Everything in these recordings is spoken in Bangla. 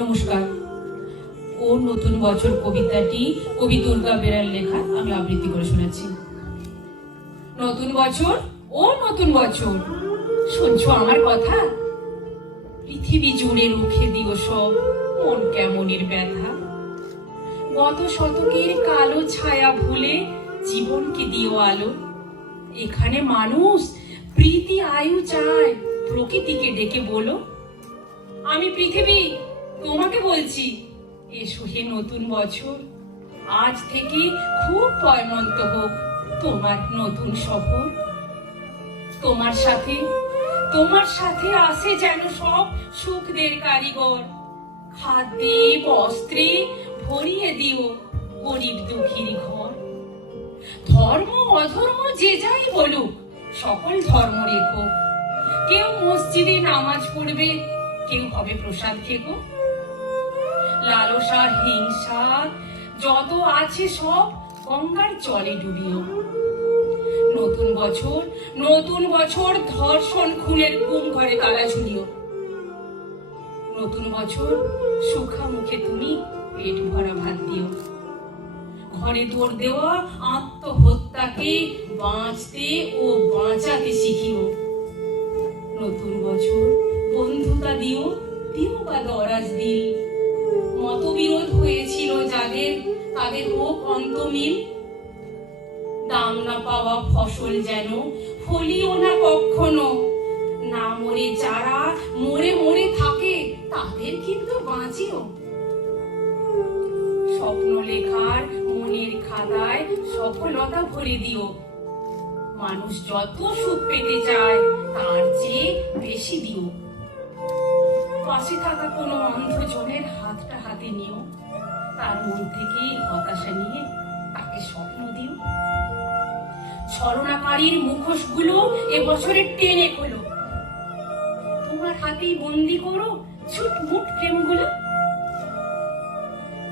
নমস্কার। ও নতুন বছর কবিতাটি কবি দুর্গা বেরার লেখা আমি আবৃত্তি করে শোনাচ্ছি। নতুন বছর, ও নতুন বছর, শুনছো আমার কথা? পৃথিবী জুড়ে রুখে দিও সব মন কেমনের ব্যথা। গত শতকের কালো ছায়া ভুলে জীবনকে দিও আলো। এখানে মানুষ প্রীতি আয়ু চায়, প্রকৃতিকে ডেকে বলো, আমি পৃথিবী তোমাকে বলছি, এসো হে নতুন বছর। আজ থেকে খুব পয়মন্ত হোক তোমার নতুন সফর। তোমার সাথে আসে যেন সব সুখদের কারিগর। খাদ্যে বস্ত্রে ভরিয়ে দিও গরিব দুঃখীর ঘর। ধর্ম অধর্ম যে যাই বলুক, সকল ধর্ম রেখো। কেউ মসজিদে নামাজ পড়বে, কেউ হবে প্রসাদ খেকো। লালসা হিংসা যত আছে সব গঙ্গার জলে ডুবিও। নতুন বছর ধর্ষণ খুনের গুম ঘরে তালা ঝুলিও। নতুন বছর সুখা মুখে তুমি পেট ভরা ভাত দিও। ঘরে দৌড় দেওয়া আত্মহত্যাকে বাঁচতে ও বাঁচাতে শিখিও। নতুন বছর বন্ধুতা দিও বা দরাজ দিল। মতবিরোধ হয়েছিল যাদের, তাদের হোক অন্তমিল। দাম না পাওয়া ফসল যেন ফলিও না কখনো। না মরে যারা মরে থাকে, তাদের কিন্তু বাঁচিও। স্বপ্ন লেখার মনের খাতায় সফলতা ভরে দিও। মানুষ যত সুখ পেতে চায় তার চেয়ে বেশি দিও। পাশে থাকা কোনো অন্ধজনের হাতটা হাতে নিও। তার মন থেকে হতাশা নিয়ে তাকে স্বপ্ন দিও। ছলনাকারীর মুখোশগুলো এবছরের টেনে খোলো। তোমার হাতেই বন্দি করো ছুটমুট প্রেমগুলো।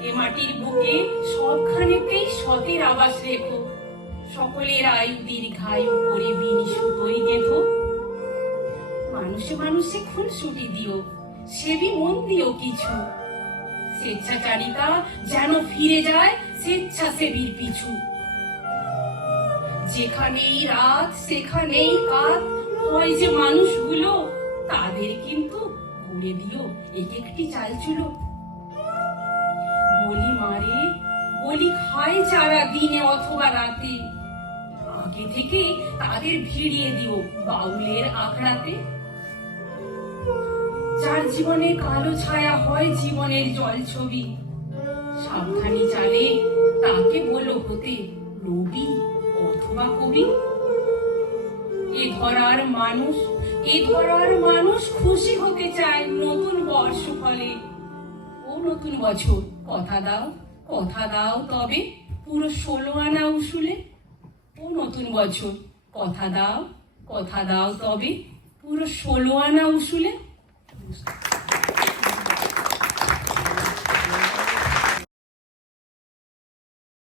এ মাটির বুকে সবখানেতেই সতের আবাস রেখো। সকলের আয়ু দীর্ঘায়ু করে বিনি সুতোই গেঁথো। মানুষে খুনসুটি দিও, সেবি মন দিও কিছু। স্বেচ্ছাচারিতা যেন ফিরে যায় স্বেচ্ছাসেবীর পিছু। যেখানেই রাত সেখানেই কাত হয় যে মানুষগুলো, তাদের কিন্তু ঘুরে দিও এক একটি চালচুলো। বলি মারে বলি খায় যারা দিনে অথবা রাতে, আগে থেকে তাদের ভিড়িয়ে দিও বাউলের আখড়াতে। যার জীবনে কালো ছায়া হয় জীবনের জল ছবি, সাবধানী চালে তাকে বলো হতে নবী অথবা কবি। এ ধরার মানুষ খুশি হতে চায় নতুন বর্ষ ফলে। ও নতুন বছর কথা দাও তবে পুরো 16 আনা উসুলে। ও নতুন বছর কথা দাও তবে পুরো 16 আনা উসুলে।